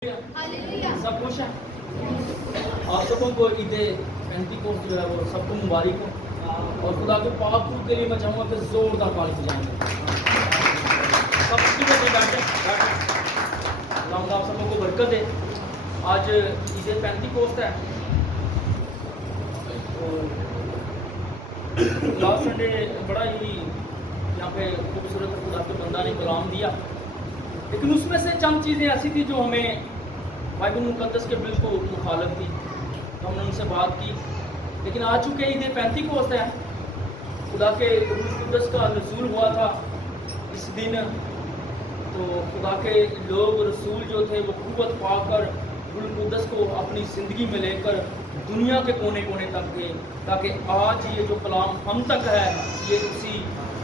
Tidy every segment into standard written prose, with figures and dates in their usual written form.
सब खुश हैं। आप सबों को ईद पेंटिकोस्ट जो है वो सबको मुबारक हो और खुदा के पाक के लिए मैं चाहूँगा कि ज़ोरदार ताली बजाएंगे। सब बैठे आप सबों को बरकत दे। आज ईद पेंटिकोस्ट है और लास्ट संडे बड़ा ही यहाँ पे खूबसूरत खुदा के बंदा ने कलाम दिया, लेकिन उसमें से चंद चीज़ें ऐसी थी जो हमें बाइबल मुकद्दस के बिल्कुल मुखालफ थी, तो हमने उनसे बात की। लेकिन आ चुके ईद पेंटिकोस्ट है, खुदा के रूह कुद्दस का नज़ूल हुआ था इस दिन। तो खुदा के लोग रसूल जो थे वो कुव्वत पाकर रूह कुद्दस को अपनी ज़िंदगी में लेकर दुनिया के कोने कोने तक गए, ताकि आज ये जो कलाम हम तक है ये उसी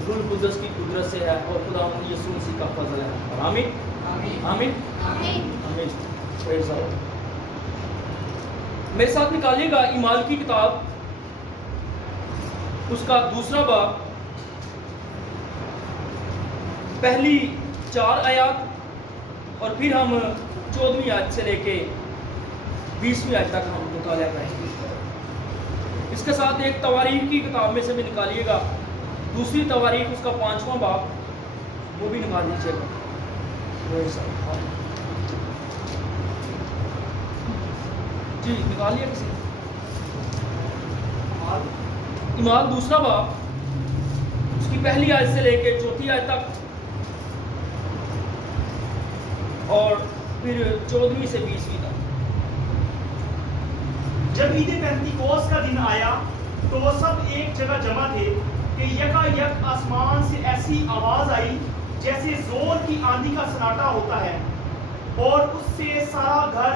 रूह कुद्दस की कुदरत से है और खुदा यीशु मसीह का फजल है। आमीन आमीन आमीन। मेरे साथ निकालिएगा ईमाल की किताब, उसका दूसरा बाब, पहली 4 आयत और फिर हम 14वीं आयत से लेके 20वीं आयत तक हम मुताला करेंगे। इसके साथ एक तवारीख की किताब में से भी निकालिएगा, दूसरी तवारीख उसका 5वां बाब, वो भी निकाल लीजिएगा। जी निकालिए किसी। ईमाल दूसरा बाब, उसकी पहली आयत से लेके 4थी आयत तक और फिर 14वीं से 20वीं तक। जब ईद पेंतिकोस्त का दिन आया तो वो सब एक जगह जमा थे कि यकायक आसमान से ऐसी आवाज आई जैसे जोर की आंधी का सन्नाटा होता है, और उससे सारा घर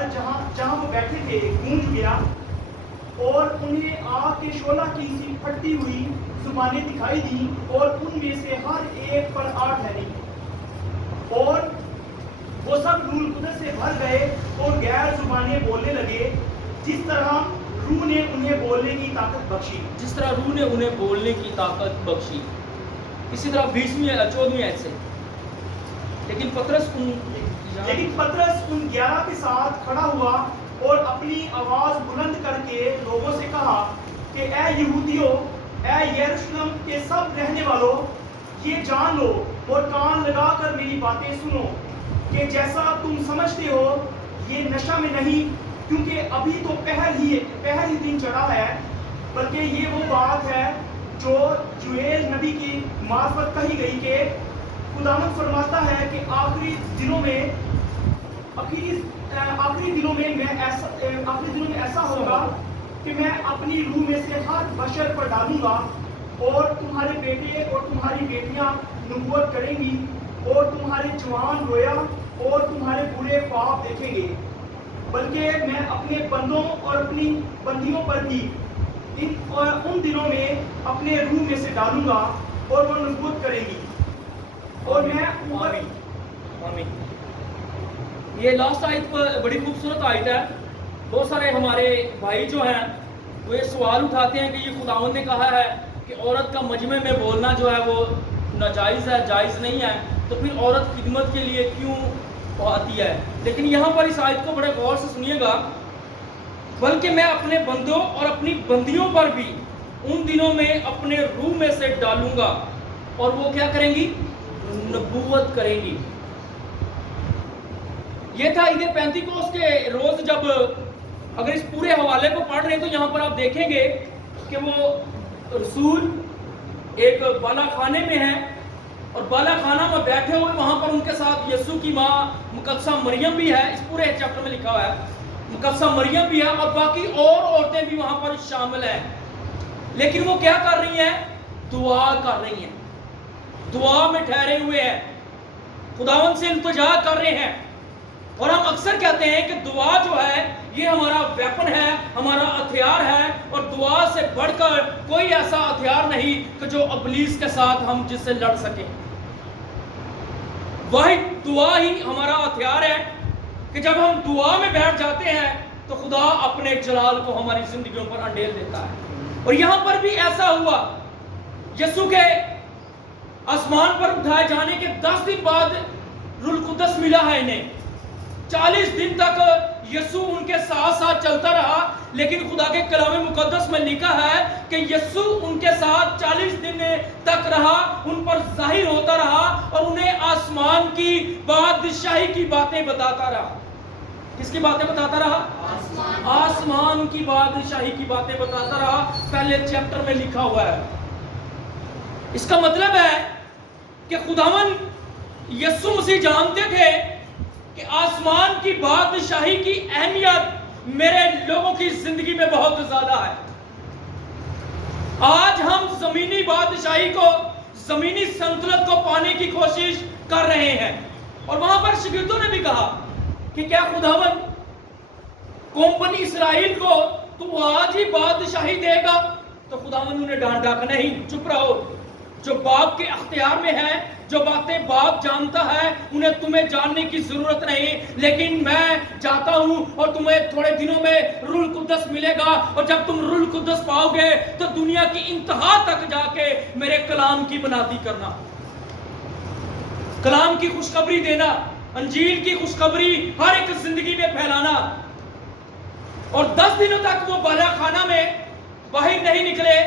जहां वो बैठे थे गूंज गया, और उन्हें आग के शोला की सी फटती हुई जुबानें दिखाई दी, और उनमें से हर एक पर आग ठहरी, और वो सब रूह कुद्दस से भर गए और गैर जुबानें बोलने लगे, जिस तरह रूह ने उन्हें बोलने की ताकत बख्शी। जिस तरह रूह ने उन्हें बोलने की ताकत बख्शी। इसी तरह 14वीं आयत से, लेकिन पतरस उन 11 के साथ खड़ा हुआ और अपनी आवाज बुलंद करके लोगों से कहा कि ए यहूदियों, ए यरूशलेम के सब रहने वालों, ये जान लो और कान लगाकर मेरी बातें सुनो कि जैसा तुम समझते हो ये नशा में नहीं, क्योंकि अभी तो पहल ही दिन चढ़ा है, बल्कि ये वो बात है जो जुएल नबी की मार्फत कही गई कि खुदावंद फरमाता है कि आखिरी दिनों में ऐसा होगा कि मैं अपनी रूह में से हर बशर पर डालूंगा, और तुम्हारे बेटे और तुम्हारी बेटियां नबूवत करेंगी, और तुम्हारे जवान रोया और तुम्हारे बुरे ख्वाब देखेंगे, बल्कि मैं अपने बंदों और अपनी बंदियों पर भी उन दिनों में अपने रूह में से डालूंगा और वो नबूवत करेंगी, और मैं आमीन। ये लास्ट आयत पर बड़ी खूबसूरत आयत है। बहुत सारे हमारे भाई जो हैं वो ये सवाल उठाते हैं कि ये खुदावंद ने कहा है कि औरत का मजमे में बोलना जो है वो नाजायज़ है, जायज़ नहीं है, तो फिर औरत खिदमत के लिए क्यों आती है। लेकिन यहाँ पर इस आयत को बड़े गौर से सुनिएगा, बल्कि मैं अपने बंदों और अपनी बंदियों पर भी उन दिनों में अपने रूह में से डालूंगा, और वो क्या करेंगी? नबूवत करेंगी। ये था ईद पेंतिकोस्त के रोज। जब अगर इस पूरे हवाले को पढ़ रहे हैं तो यहाँ पर आप देखेंगे कि वो रसूल एक बाला खाने में है, और बाला खाना में बैठे हुए वहां पर उनके साथ यीशु की माँ मुकद्दसा मरियम भी है। इस पूरे चैप्टर में लिखा हुआ है मुकद्दसा मरियम भी है, और बाकी और औरतें भी वहां पर शामिल हैं। लेकिन वो क्या कर रही हैं? दुआ कर रही हैं, दुआ में ठहरे हुए हैं, खुदावंद से इल्तिजा कर रहे हैं। और हम अक्सर कहते हैं कि दुआ जो है ये हमारा वेपन है, हमारा हथियार है, और दुआ से बढ़कर कोई ऐसा हथियार नहीं कि जो इब्लीस के साथ हम जिससे लड़ सके। वही दुआ ही हमारा हथियार है कि जब हम दुआ में बैठ जाते हैं तो खुदा अपने जलाल को हमारी जिंदगियों पर अंडेल देता है। और यहां पर भी ऐसा हुआ। यीशु के आसमान पर उठाए जाने के 10 दिन बाद रूह कुद्दस मिला है इन्हें। 40 दिन तक यीशु उनके साथ साथ चलता रहा, लेकिन खुदा के कलाम मुकद्दस में लिखा है कि यीशु उनके साथ 40 दिन तक रहा, उन पर जाहिर होता रहा और उन्हें आसमान की बादशाही की बातें बताता रहा। किसकी बातें बताता रहा? आसमान की बादशाही की बातें बताता रहा। पहले चैप्टर में लिखा हुआ है। इसका मतलब है कि खुदावन यीशु मसीह जानते थे कि आसमान की बादशाही की अहमियत मेरे लोगों की जिंदगी में बहुत ज्यादा है। आज हम जमीनी बादशाही को, जमीनी संतुलन को पाने की कोशिश कर रहे हैं। और वहां पर शागिर्दों ने भी कहा कि क्या खुदावन कौम इस्राएल को तू आज ही बादशाही देगा? तो खुदावन उन्हें डांटा कि नहीं, चुप रहो। जो बाप के अख्तियार में है, जो बातें बाप जानता है, उन्हें तुम्हें जानने की जरूरत नहीं, लेकिन मैं जाता हूं और तुम्हें थोड़े दिनों में रूह कुद्दस मिलेगा। और जब तुम रूह कुद्दस पाओगे तो दुनिया की इंतहा तक जाके मेरे कलाम की बनाती करना, कलाम की खुशखबरी देना, अंजील की खुशखबरी हर एक जिंदगी में फैलाना। और 10 दिनों तक वो बाला खाना में बाहर नहीं निकले,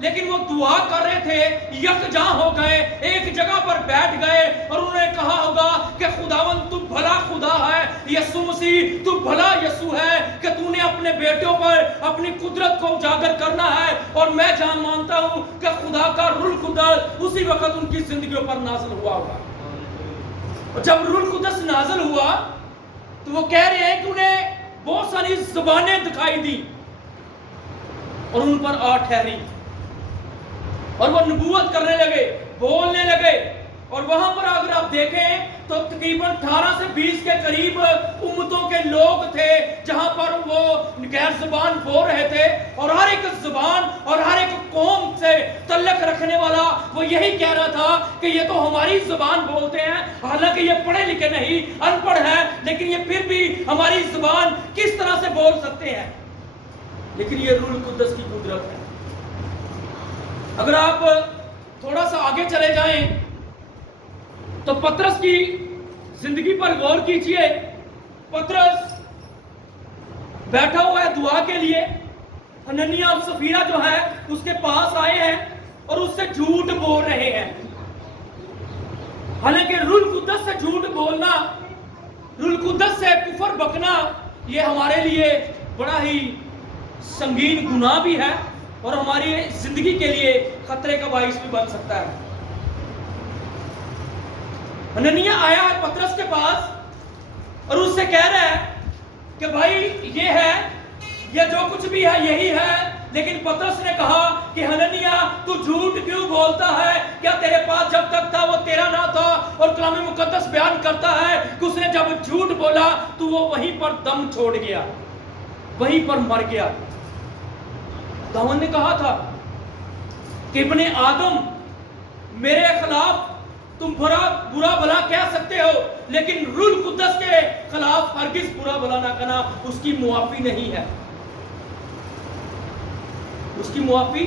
लेकिन वो दुआ कर रहे थे, यकजहां हो गए, एक जगह पर बैठ गए और उन्होंने कहा होगा कि खुदावन तू भला खुदा है, यीशु मसीह तू भला यीशु है कि तूने अपने बेटों पर अपनी कुदरत को उजागर करना है। और मैं जान मानता हूं कि खुदा का रूह कुदस उसी वक्त उनकी जिंदगियों पर नाज़िल हुआ होगा। और जब रूह कुदस नाज़िल हुआ तो वो कह रहे हैं कि उन्हें बहुत सारी ज़ुबानें दिखाई दी और उन पर आ ठहरी और वो नबूवत करने लगे, बोलने लगे। और वहां पर अगर आप देखें तो तकरीबन 18 से 20 के करीब उम्मतों के लोग थे जहां पर वो गैर जुबान बोल रहे थे। और हर एक जुबान और हर एक कौम से तल्लक रखने वाला वो यही कह रहा था कि ये तो हमारी जुबान बोलते हैं, हालांकि ये पढ़े लिखे नहीं, अनपढ़ है, लेकिन ये फिर भी हमारी जुबान किस तरह से बोल सकते हैं। लेकिन ये रूह कुद्दस की कुदरत है। अगर आप थोड़ा सा आगे चले जाएं तो पतरस की जिंदगी पर गौर कीजिए। पतरस बैठा हुआ है दुआ के लिए, हननिया और सफीरा जो है उसके पास आए हैं और उससे झूठ बोल रहे हैं। हालांकि रूह कुद्दस से झूठ बोलना, रूह कुद्दस से कुफर बकना, ये हमारे लिए बड़ा ही संगीन गुनाह भी है और हमारी जिंदगी के लिए खतरे का बाइस भी बन सकता है। हननिया आया है पतरस के पास और उससे कह रहा है कि भाई ये है, ये जो कुछ भी है यही है। लेकिन पतरस ने कहा कि हननिया तू झूठ क्यों बोलता है? क्या तेरे पास जब तक था वो तेरा ना था? और कलाम मुकद्दस बयान करता है कि उसने जब झूठ बोला तो वो वहीं पर दम छोड़ गया, वहीं पर मर गया। खुदावंद ने कहा था कि इब्ने आदम मेरे खिलाफ तुम बुरा भला कह सकते हो, लेकिन रूह कुद्दस के खिलाफ हरगिज बुरा भला ना कहना, उसकी मुआफी नहीं है, उसकी मुआफी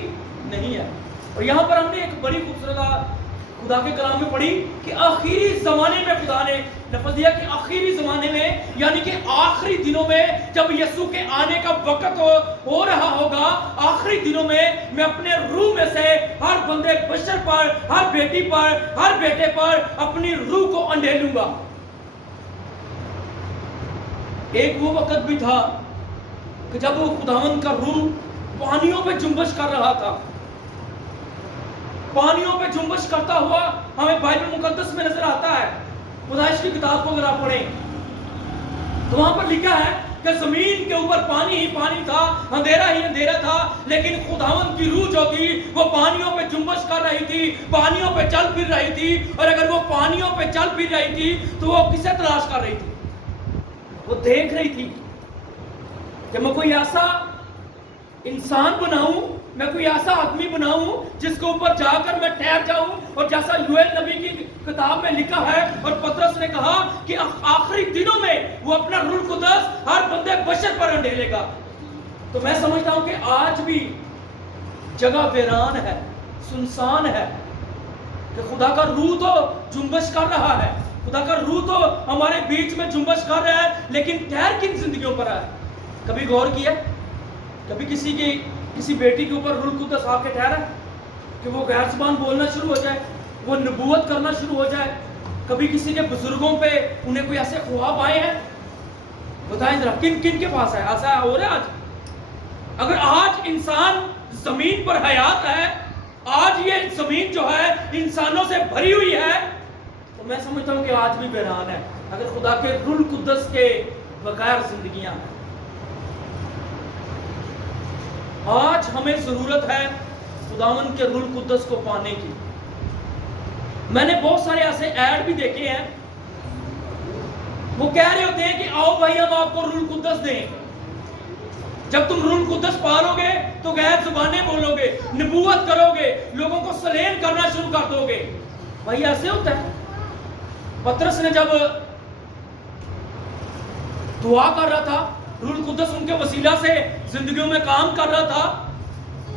नहीं है। और यहां पर हमने एक बड़ी खूबसूरत खुदा के कलाम में पढ़ी कि आखिरी जमाने में खुदा ने लफ्ज़ दिया कि आखिरी जमाने में, यानी कि आखिरी दिनों में जब यीशु के आने का वक्त हो रहा होगा, आखिरी दिनों में मैं अपने रूह में से हर बंदे बशर पर, हर बेटी पर, हर बेटे पर अपनी रूह को अंधेलूंगा। एक वो वक्त भी था कि जब वो खुदावंद का रूह पानियों पे जुम्बश कर रहा था। पानियों पे जुम्बश करता हुआ हमें बाइबल मुकद्दस में नजर आता है। पैदाइश की किताब को अगर आप पढ़ें तो वहां पर लिखा है कि जमीन के ऊपर पानी ही पानी था, अंधेरा ही अंधेरा था, लेकिन खुदावंद की रूह जो थी वो पानियों पे जुम्बश कर रही थी, पानियों पे चल फिर रही थी। और अगर वो पानियों पे चल फिर रही थी तो वो किसे तलाश कर रही थी? वो देख रही थी कि मैं कोई ऐसा इंसान बनाऊं, मैं कोई ऐसा आदमी बनाऊं जिसके ऊपर जाकर मैं ठहर जाऊं। और जैसा यूएल नबी की किताब में लिखा है और पतरस ने कहा कि आखिरी दिनों में वो अपना रूह कुद्दस हर बंदे बशर पर अंधेलेगा। तो मैं समझता हूं कि आज भी जगह वीरान है, सुनसान है, कि खुदा का रूह तो जुम्बश कर रहा है, خدا کا روح تو ہمارے بیچ میں جنبش کر رہا ہے، لیکن ٹھہر کن زندگیوں پر ہے؟ کبھی غور کیا؟ کبھی کسی بیٹی کے اوپر روح القدس آ کے ٹھہرا کہ وہ غیر زبان بولنا شروع ہو جائے، وہ نبوت کرنا شروع ہو جائے؟ کبھی کسی کے بزرگوں پہ انہیں کوئی ایسے خواب آئے ہیں؟ بتائیں ذرا، کن کے پاس ہے؟ ایسا ہو رہا ہے آج؟ اگر آج انسان زمین پر حیات ہے، آج یہ زمین جو ہے انسانوں سے بھری ہوئی ہے، تو میں سمجھتا ہوں کہ آج بھی ویران ہے اگر خدا کے روح القدس کے بغیر زندگیاں ہیں۔ آج ہمیں ضرورت ہے خداوند کے روح القدس کو پانے کی۔ میں نے بہت سارے ایسے ایڈ بھی دیکھے ہیں، وہ کہہ رہے ہوتے ہیں کہ آؤ بھائی ہم آپ کو روح القدس دیں، جب تم روح القدس پالو گے تو غیر زبانیں بولو گے، نبوت کرو گے، لوگوں کو سلیم کرنا شروع کر دو گے۔ بھائی ایسے ہوتا ہے؟ پترس نے جب دعا کر رہا تھا، روح القدس ان کے وسیلہ سے زندگیوں میں کام کر رہا تھا،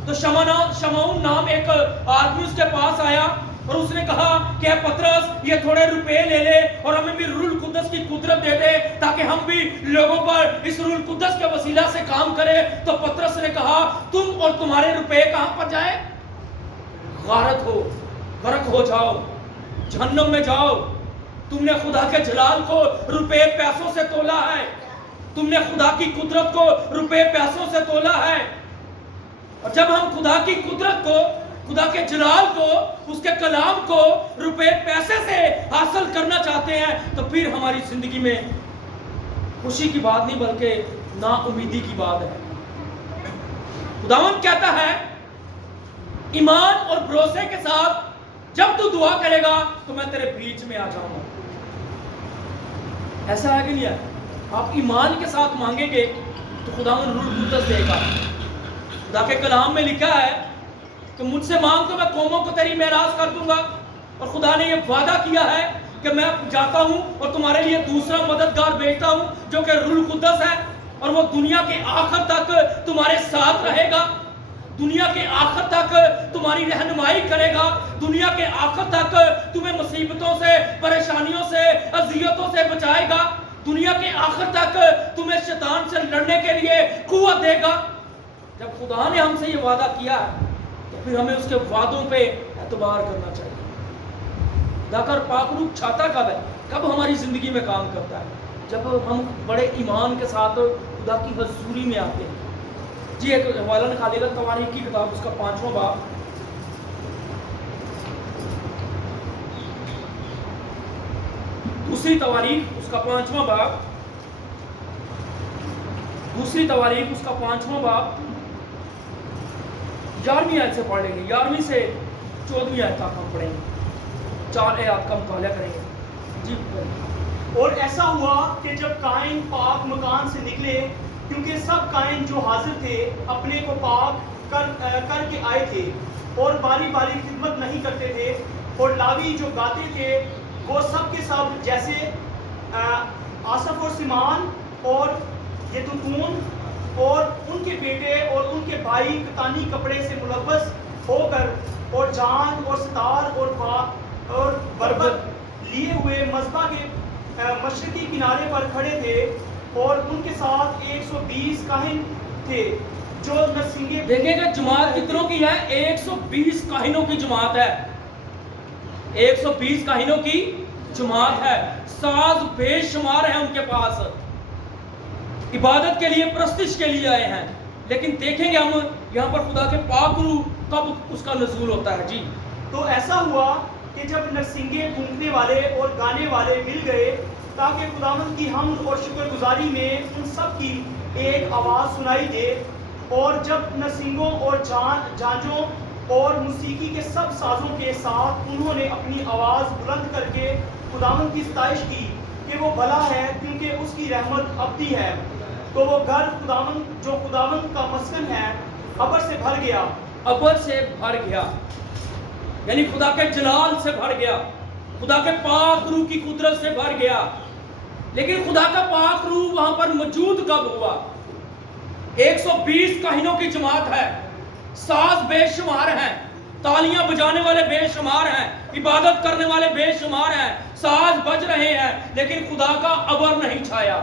تو شمعون نام ایک آدمی اس کے پاس آیا اور اس نے کہا کہ اے پترس یہ تھوڑے روپے لے لے اور ہمیں بھی روح القدس کی قدرت دے دے تاکہ ہم بھی لوگوں پر اس روح القدس کے وسیلہ سے کام کریں۔ تو پترس نے کہا تم اور تمہارے روپے کہاں پر جائے؟ غرق ہو جاؤ، جہنم میں جاؤ۔ تم نے خدا کے جلال کو روپے پیسوں سے تولا ہے، تم نے خدا کی قدرت کو روپے پیسوں سے تولا ہے۔ اور جب ہم خدا کی قدرت کو، خدا کے جلال کو، اس کے کلام کو روپے پیسے سے حاصل کرنا چاہتے ہیں تو پھر ہماری زندگی میں خوشی کی بات نہیں بلکہ نا امیدی کی بات ہے۔ خداوند کہتا ہے ایمان اور بھروسے کے ساتھ جب تو دعا کرے گا تو میں تیرے بیچ میں آ جاؤں گا۔ ایسا ہے کہ نہیں ہے؟ آپ ایمان کے ساتھ مانگیں گے تو خداوند روح القدس دے گا۔ خدا کے کلام میں لکھا ہے کہ مجھ سے مانگ تو میں قوموں کو تیری معراج کر دوں گا، اور خدا نے یہ وعدہ کیا ہے کہ میں جاتا ہوں اور تمہارے لیے دوسرا مددگار بھیجتا ہوں جو کہ روح القدس ہے، اور وہ دنیا کے آخر تک تمہارے ساتھ رہے گا، دنیا کے آخر تک تمہاری رہنمائی کرے گا، دنیا کے آخر تک تمہیں مصیبتوں سے، پریشانیوں سے، اذیتوں سے بچائے گا، دنیا کے آخر تک تمہیں شیطان سے لڑنے کے لیے قوت دے گا۔ جب خدا نے ہم سے یہ وعدہ کیا تو پھر ہمیں اس کے وعدوں پہ اعتبار کرنا چاہیے۔ خدا کا پاک روح چھاتا کب ہے؟ کب ہماری زندگی میں کام کرتا ہے؟ جب ہم بڑے ایمان کے ساتھ خدا کی حضوری میں آتے ہیں۔ جی ایک حوالہ نکالیے گا تواریخ کی کتاب، اس کا 5واں باب، دوسری تواریخ اس کا 5واں باب، دوسری تواریخ اس کا 5واں باب 11ویں آیت سے پڑھ لیں گے، 11ویں سے 14ویں آیت تک ہم پڑھیں گے، 4 آیات کا مطالعہ کریں گے۔ جی اور ایسا ہوا کہ جب قائن پاک مکان سے نکلے، کیونکہ سب قائن جو حاضر تھے اپنے کو پاک کر کے آئے تھے اور باری باری خدمت نہیں کرتے تھے، اور لاوی جو گاتے تھے وہ سب کے سب جیسے آصف اور سیمان اور یدوتون اور ان کے بیٹے اور ان کے بھائی کتانی کپڑے سے ملبس ہو کر اور جان اور ستار اور بربت لیے ہوئے مذبح کے مشرقی کنارے پر کھڑے تھے، اور ان کے ساتھ 120 کاہن تھے جو نرسنگے۔ دیکھیں گا جماعت کتنوں کی ہے؟ 120 کاہنوں کی جماعت ہے، 120 کاہنوں کی جماعت ہے، ساز بے شمار ہیں ان کے پاس، عبادت کے لیے، پرستش کے لیے آئے ہیں۔ لیکن دیکھیں گے ہم یہاں پر خدا کے پاک روح کب اس کا نزول ہوتا ہے۔ جی تو ایسا ہوا کہ جب نرسنگے گونگنے والے اور گانے والے مل گئے تاکہ خداوند کی حمد اور شکر گزاری میں ان سب کی ایک آواز سنائی دے، اور جب نرسنگوں اور جانجوں اور موسیقی کے سب سازوں کے ساتھ انہوں نے اپنی آواز بلند کر کے خداوند کی ستائش کی کہ وہ بھلا ہے کیونکہ اس کی رحمت ابدی ہے، تو وہ گھر خداوند جو خداوند کا مسکن ہے ابر سے بھر گیا۔ ابر سے بھر گیا یعنی خدا کے جلال سے بھر گیا، خدا کے پاک روح کی قدرت سے بھر گیا۔ لیکن خدا کا پاک روح وہاں پر موجود کب ہوا؟ 120 کاہنوں کی جماعت ہے، ساز بے شمار ہیں، तालियां बजाने वाले बेशुमार हैं, इबादत करने वाले बेशुमार हैं, साज बज रहे हैं, लेकिन खुदा का अबर नहीं छाया।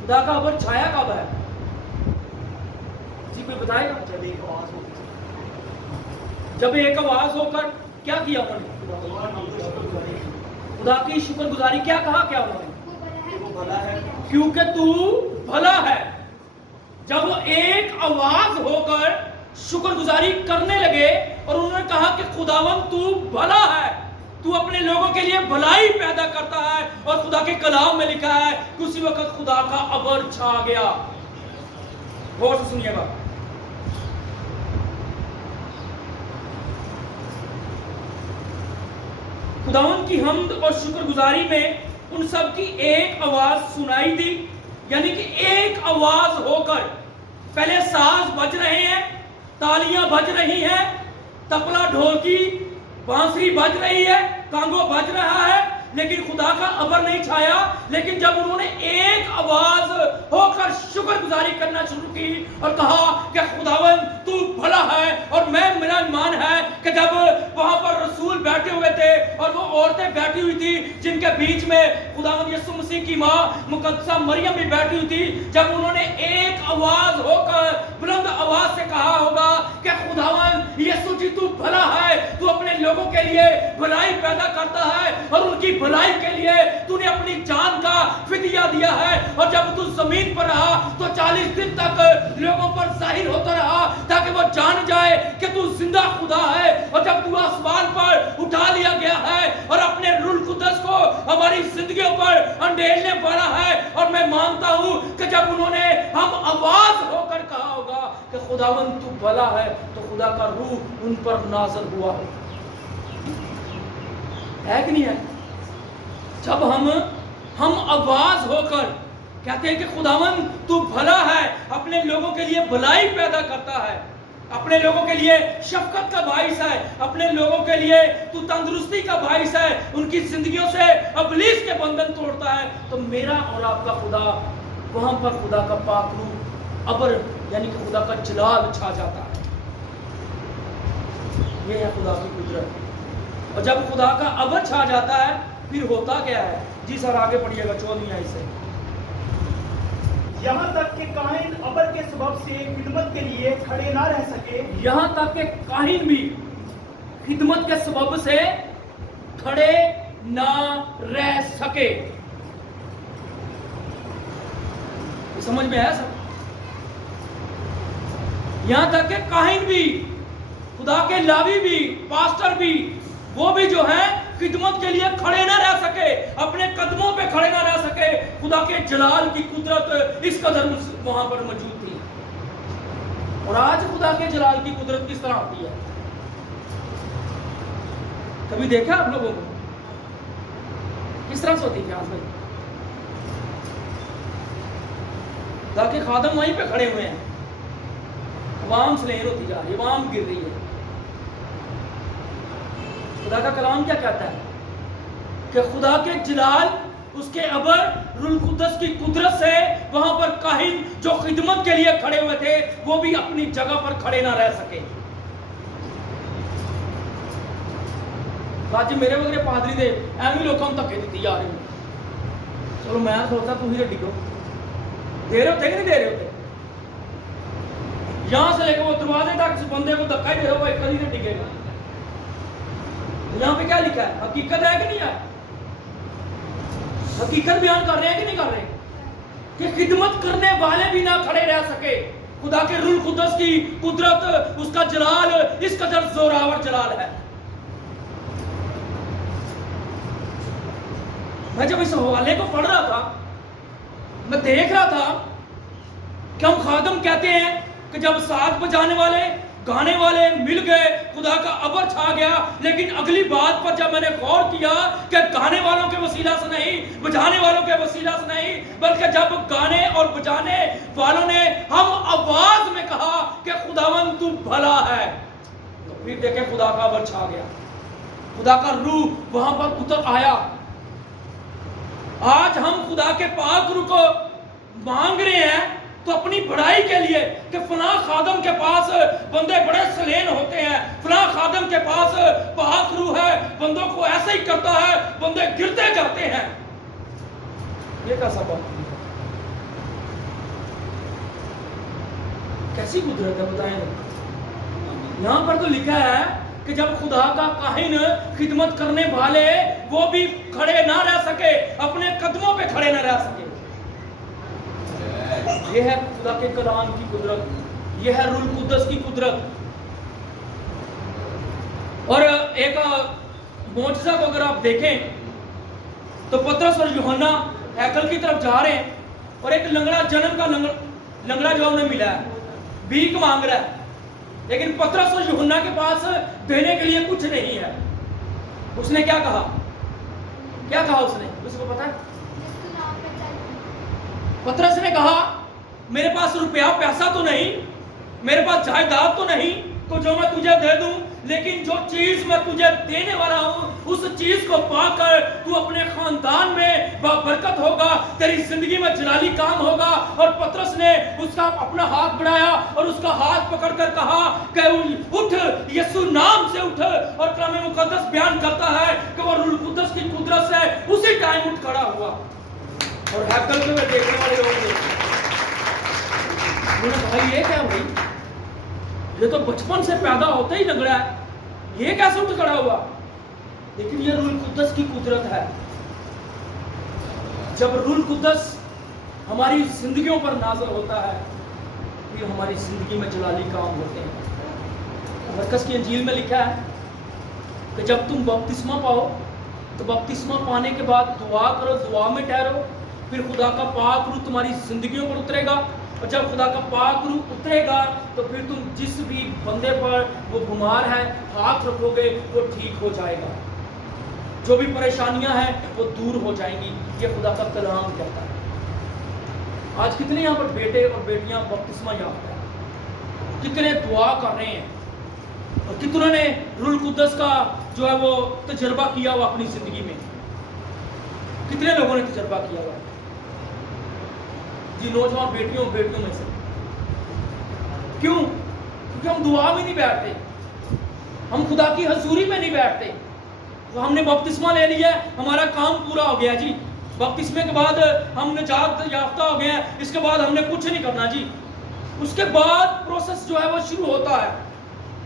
खुदा का अबर छाया कब है? जी कोई बताएगा? जब एक आवाज होकर क्या किया उन्होंने? खुदा की शुक्रगुजारी क्या कहा? क्या उन्होंने? क्योंकि तू भला है। जब वो एक आवाज होकर शुक्रगुजारी करने लगे और उन्होंने कहा कि खुदावन तू भला है, तू अपने लोगों के लिए भलाई पैदा करता है, और खुदा के कलाम में लिखा है कि उसी वक्त खुदा का अबर छा गया। गौर से सुनिएगा। खुदावन की हम्द और शुक्रगुजारी में उन सब की एक आवाज सुनाई दी, यानी कि एक आवाज होकर पहले साज बज रहे हैं, तालियां बज रही हैं, तबला ढोलकी बांसुरी बज रही है, कांगो बज रहा है, लेकिन खुदा का अबर नहीं छाया। लेकिन जब उन्होंने एक आवाज होकर शुक्रगुजारी करना शुरू की और कहा कि खुदावन तू भला है, और मैं मेरा ईमान है कि जब वहां पर रसूल बैठे हुए थे और वो औरतें बैठी हुई थी जिनके बीच में खुदावन यीशु मसीह की मां मुकद्दसा मरियम भी बैठी हुई थी, जब उन्होंने एक आवाज होकर बुलंद आवाज से कहा होगा कि खुदावन यीशु जी तू भला है, तू अपने लोगों के लिए भलाई पैदा करता है, और उनकी भलाई के लिए तूने अपनी जान का फिदिया दिया है, और जब तू जमीन पर रहा तो 40 दिन तक लोगों पर जाहिर होता रहा ताकि वो जान जाए कि तू जिंदा खुदा है, और जब तू आसमान पर उठा लिया गया है और अपने रूह कुद्दस को हमारी जिंदगियों पर अंडेलने वाला है, और मैं मानता हूं कि जब उन्होंने हम आवाज होकर कहा होगा कि खुदावन तू भला है, तो खुदा का रूह उन पर नाज़िल हुआ है कि नहीं है? जब हम आवाज होकर कहते हैं कि खुदावन तू भला है, अपने लोगों के लिए भलाई पैदा करता है, अपने लोगों के लिए शफकत का बाइस है, अपने लोगों के लिए तू तंदुरुस्ती का बाइस है, उनकी जिंदगियों से इब्लीस के बंधन तोड़ता है, तो मेरा और आपका खुदा, वहां पर खुदा का पाक रूह अबर यानी कि खुदा का जलाल छा जाता है। ये है खुदा की कुदरत। और जब खुदा का अबर छा जाता है फिर होता क्या है? जी सर आगे पढ़िएगा 14वीं आयत से। यहाँ तक कि काहिन अबर के सबब से खिदमत के लिए खड़े ना रह सके, यहाँ तक कि काहिन भी खिदमत के सबब से खड़े ना रह सके। समझ में आया सब? यहाँ तक कि काहिन भी, खुदा के लावी भी, पास्टर भी, वो भी जो है खिदमत के लिए खड़े ना रह सके, अपने कदमों पे खड़े ना रह सके। खुदा के जलाल की कुदरत इस कदर वहां पर मौजूद थी। और आज खुदा के जलाल की कुदरत किस तरह आती है? कभी देखा आप लोगों को किस तरह से होती है? आज भाई खुदा के खादम वहीं पे खड़े हुए हैं, अवाम स्लेन होती जा रही है, अवाम गिर रही है। खुदा का कलाम क्या कहता है कि खुदा के जलाल, उसके अबर, रूह कुद्दस की कुदरत से वहां पर काहिन जो खिदमत के लिए खड़े हुए थे वो भी अपनी जगह पर खड़े ना रह सके। आज मेरे वगैरह पादरी दे एवं लोगों धक्के दी जा रही। चलो मैं सोचता तुम ही डिगो, दे रहे होते कि नहीं दे रहे होते? यहां से लेकर वो दरवाजे तक बंदे को धक्का ही दे रहे हो भाई, कभी नहीं टिकेगा। यहाँ पे क्या लिखा है? हकीकत है कि नहीं है? हकीकत बयान कर रहे हैं कि नहीं कर रहे? कि खिदमत करने वाले भी ना खड़े रह सके। खुदा के रूह कुद्दस की कुदरत, उसका जलाल इस कदर जोरावर जलाल है। मैं जब इस हवाले को पढ़ रहा था, मैं देख रहा था कि हम खादम कहते हैं कि जब साथ बजाने वाले, गाने वाले मिल गए, खुदा का अबर छा गया। लेकिन अगली बात पर जब मैंने गौर किया कि गाने वालों के वसीला से नहीं, बजाने वालों के वसीला से नहीं, बल्कि जब गाने और बजाने वालों ने हम आवाज में कहा कि खुदावन तू भला है, तो फिर देखे खुदा का अबर छा गया, खुदा का रूह वहां पर उतर आया। आज हम खुदा के पाक रूह को मांग रहे हैं تو اپنی بڑائی کے لیے کہ فلاں خادم کے پاس بندے بڑے سلین ہوتے ہیں، فلاں خادم کے پاس پاک روح ہے، بندوں کو ایسے ہی کرتا ہے، بندے گرتے جاتے ہیں. یہ کا سبب کیسی قدرت ہے بتائیں. یہاں پر تو لکھا ہے کہ جب خدا کا کاہن خدمت کرنے والے وہ بھی کھڑے نہ رہ سکے، اپنے قدموں پہ کھڑے نہ رہ سکے. یہ ہے خدا کے کلام کی قدرت، یہ ہے روح القدس کی قدرت. اور ایک معجزہ کو اگر آپ دیکھیں تو پترس اور یوحنا ہیکل کی طرف جا رہے ہیں اور ایک لنگڑا جنم کا لنگڑا جو انہیں ملا ہے، بھیک مانگ رہا ہے، لیکن پترس اور یوحنا کے پاس دینے کے لیے کچھ نہیں ہے. اس نے کیا کہا؟ کیا کہا اس نے؟ اس کو پتا ہے؟ پترس نے کہا میرے پاس روپیہ پیسہ تو نہیں، میرے پاس جائیداد تو نہیں تو جو میں تجھے دے دوں، لیکن جو چیز میں تجھے دینے والا ہوں اس چیز کو پا کر تو اپنے خاندان میں بابرکت ہوگا، تیری زندگی میں جلالی کام ہوگا. اور پترس نے اس کا اپنا ہاتھ بڑھایا اور اس کا ہاتھ پکڑ کر کہا کہ اٹھ، یسوع نام سے اٹھ. اور کلام مقدس بیان کرتا ہے کہ وہ روح القدس کی قدرت سے اسی ٹائم اٹھ کھڑا ہوا. اور ہیکل میں دیکھنے والے لوگ تھے، انہوں نے کہا یہ کیا بھائی، یہ تو بچپن سے پیدا ہوتا ہی لگ رہا ہے، یہ کیسے اٹھ کھڑا ہوا؟ لیکن یہ روح القدس کی قدرت ہے. جب روح القدس ہماری زندگیوں پر نازل ہوتا ہے پھر ہماری زندگی میں جلالی کام ہوتے ہیں. مرکز کی انجیل میں لکھا ہے کہ جب تم بپتسمہ پاؤ تو بپتسمہ پانے کے بعد دعا کرو، دعا میں ٹھہرو، پھر خدا کا پاک روح تمہاری زندگیوں پر اترے گا. اور جب خدا کا پاک روح اترے گا تو پھر تم جس بھی بندے پر وہ بیمار ہے ہاتھ رکھو گے وہ ٹھیک ہو جائے گا، جو بھی پریشانیاں ہیں وہ دور ہو جائیں گی. یہ خدا کا کلام کہتا ہے. آج کتنے یہاں پر بیٹے اور بیٹیاں بپتسمہ یافتہ ہیں، کتنے دعا کر رہے ہیں، اور کتنوں نے روح القدس کا جو ہے وہ تجربہ کیا ہوا اپنی زندگی میں. کتنے لوگوں نے تجربہ کیا ہوا جی نوجوان بیٹیوں میں سے؟ کیوں؟ کیونکہ ہم دعا میں نہیں بیٹھتے، ہم خدا کی حضوری میں نہیں بیٹھتے. تو ہم نے بپتسمہ لے لیا، ہمارا کام پورا ہو گیا جی. بپتسمے کے بعد ہم نجات یافتہ ہو گئے ہیں، اس کے بعد ہم نے کچھ نہیں کرنا جی. اس کے بعد پروسیس جو ہے وہ شروع ہوتا ہے.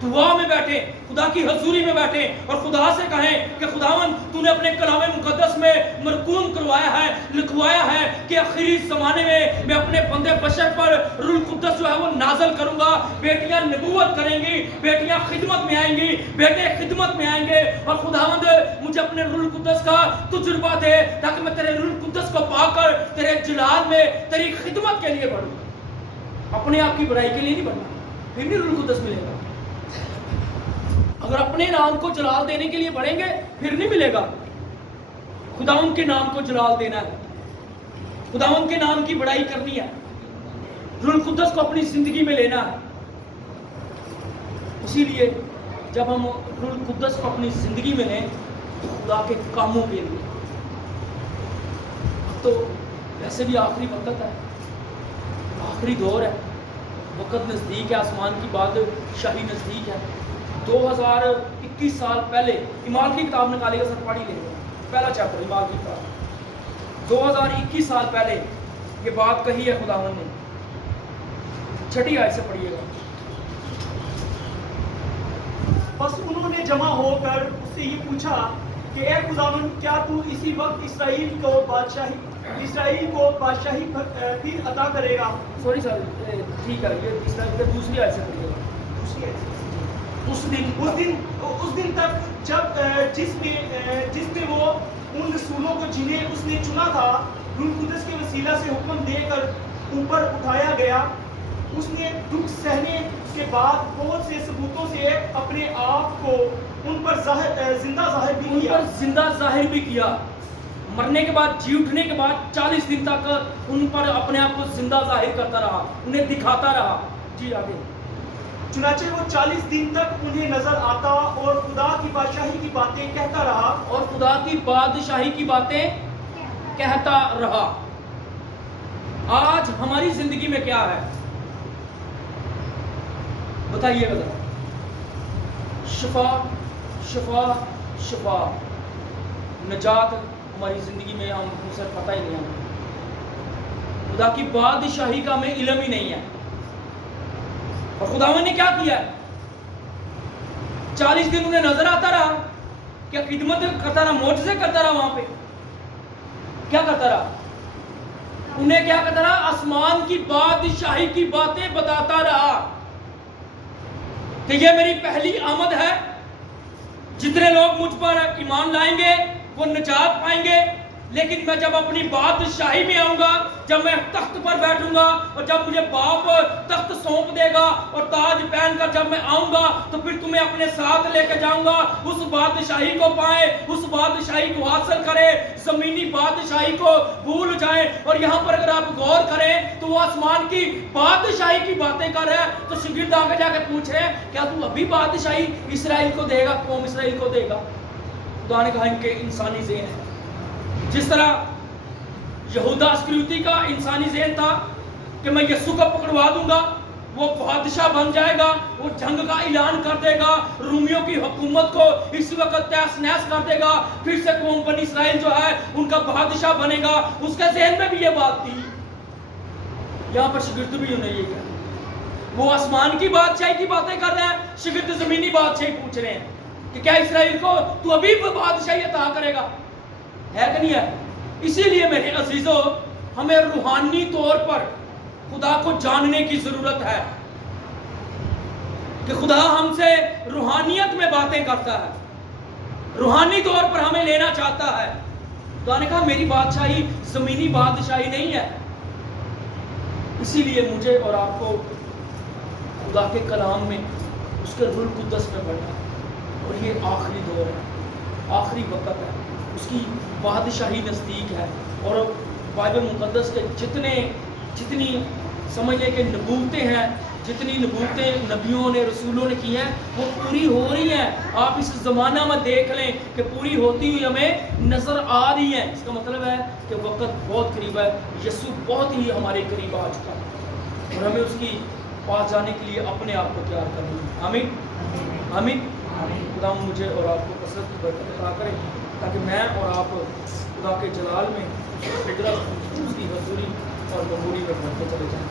دعا میں بیٹھیں، خدا کی حضوری میں بیٹھیں اور خدا سے کہیں کہ خداوند تو نے اپنے کلام مقدس میں مرقوم کروایا ہے، لکھوایا ہے کہ آخری زمانے میں اپنے بندے بشر پر روح القدس جو ہے وہ نازل کروں گا. بیٹیاں نبوت کریں گی، بیٹیاں خدمت میں آئیں گی، بیٹے خدمت میں آئیں گے. اور خداوند مجھے اپنے روح القدس کا تجربہ دے تاکہ میں تیرے روح القدس کو پا کر تیرے جلال میں تیری خدمت کے لیے بڑھوں. اپنے آپ کی بڑائی کے لیے نہیں بڑھنا، پھر نہیں روح القدس ملے گا. اگر اپنے نام کو جلال دینے کے لیے بڑھیں گے پھر نہیں ملے گا. خداوند کے نام کو جلال دینا ہے، خداوند کے نام کی بڑائی کرنی ہے، روح القدس کو اپنی زندگی میں لینا ہے. اسی لیے جب ہم روح القدس کو اپنی زندگی میں لیں تو خدا کے کاموں کے لیے. اب تو ویسے بھی آخری وقت ہے، آخری دور ہے، وقت نزدیک ہے، آسمان کی بادشاہی نزدیک ہے. 2021 سال پہلے ایمال کی کتاب نکالے گا، سر پڑھی لے گا، پہلا چیپٹر ایمال کی کتاب. 2021 سال پہلے یہ بات کہی ہے خداوند نے. 6 آیت سے پڑھیے گا. بس انہوں نے جمع ہو کر اس سے یہ پوچھا کہ اے خداوند کیا تو اسی وقت اسرائیل کو بادشاہی پھر عطا کرے گا؟ سوری سر، ٹھیک ہے، یہ دوسری آیت سے پڑھیے گا. دوسری آیت. اس دن تک جس میں وہ ان رسولوں کو جنہیں اس نے چنا تھا روح القدس کے وسیلہ سے حکم دے کر اوپر اٹھایا گیا، اس نے دکھ سہنے کے بعد بہت سے ثبوتوں سے اپنے آپ کو ان پر زندہ ظاہر بھی کیا. مرنے کے بعد، جی اٹھنے کے بعد 40 دن تک ان پر اپنے آپ کو زندہ ظاہر کرتا رہا، انہیں دکھاتا رہا. جی آگے. چنانچہ وہ 40 دن تک انہیں نظر آتا اور خدا کی بادشاہی کی باتیں کہتا رہا. آج ہماری زندگی میں کیا ہے؟ بتائیے گا ذرا. شفا شفا شفا، نجات ہماری زندگی میں ہم اسے پتہ ہی نہیں ہے. خدا کی بادشاہی کا ہمیں علم ہی نہیں ہے. اور خداوند نے کیا کیا ہے؟ 40 دن انہیں نظر آتا رہا، کیا خدمت کرتا رہا، معجزے کرتا رہا. وہاں پہ کیا کرتا رہا؟ انہیں کیا کرتا رہا؟ آسمان کی بادشاہی کی باتیں بتاتا رہا کہ یہ میری پہلی آمد ہے. جتنے لوگ مجھ پر ایمان لائیں گے وہ نجات پائیں گے. لیکن میں جب اپنی بادشاہی میں آؤں گا، جب میں تخت پر بیٹھوں گا، اور جب مجھے باپ تخت سونپ دے گا اور تاج پہن کر جب میں آؤں گا، تو پھر تمہیں اپنے ساتھ لے کے جاؤں گا. اس بادشاہی کو پائیں، اس بادشاہی کو حاصل کریں. زمینی بادشاہی کو بھول جائیں. اور یہاں پر اگر آپ غور کریں تو وہ آسمان کی بادشاہی کی باتیں کر رہا ہے. تو شاگرد آگے جا کے پوچھے کیا تو ابھی بادشاہی اسرائیل کو دے گا، قوم اسرائیل کو دے گا؟ خدا نے کہا ان کے انسانی ذہن ہے. جس طرح یہودا اسکریوتی کا انسانی ذہن تھا کہ میں یسوع کو پکڑوا دوں گا، وہ بادشاہ بن جائے گا، وہ جنگ کا اعلان کر دے گا، رومیوں کی حکومت کو اسی وقت تہس نہس کر دے گا، پھر سے قوم بنی اسرائیل جو ہے ان کا بادشاہ بنے گا. اس کے ذہن میں بھی یہ بات تھی. یہاں پر شاگرد بھی انہیں یہ کہا. وہ آسمان کی بادشاہی کی باتیں کر رہے ہیں، شاگرد زمینی بادشاہی پوچھ رہے ہیں کہ کیا اسرائیل کو تو ابھی بادشاہی عطا کرے گا؟ ہے کہ نہیں ہے؟ اسی لیے میرے عزیزو، ہمیں روحانی طور پر خدا کو جاننے کی ضرورت ہے کہ خدا ہم سے روحانیت میں باتیں کرتا ہے، روحانی طور پر ہمیں لینا چاہتا ہے. خدا نے کہا میری بادشاہی زمینی بادشاہی نہیں ہے. اسی لیے مجھے اور آپ کو خدا کے کلام میں اس کے روح القدس میں پڑھنا ہے. اور یہ آخری دور ہے، آخری وقت ہے، اس کی بادشاہی نزدیک ہے. اور بائبل مقدس کے جتنی سمجھ لیں کہ نبوتیں ہیں، جتنی نبوتیں نبیوں نے رسولوں نے کی ہیں وہ پوری ہو رہی ہیں. آپ اس زمانہ میں دیکھ لیں کہ پوری ہوتی ہوئی ہمیں نظر آ رہی ہیں. اس کا مطلب ہے کہ وقت بہت قریب ہے. یسوع بہت ہی ہمارے قریب آ چکا ہے اور ہمیں اس کی پاس جانے کے لیے اپنے آپ کو تیار کرنا ہے. آمین آمین. خدا مجھے اور آپ کو کثرت کی برکت عطا کرے تاکہ میں اور آپ خدا کے جلال میں فطرت اس کی حضوری اور مقبولی میں بڑھتے چلے جائیں.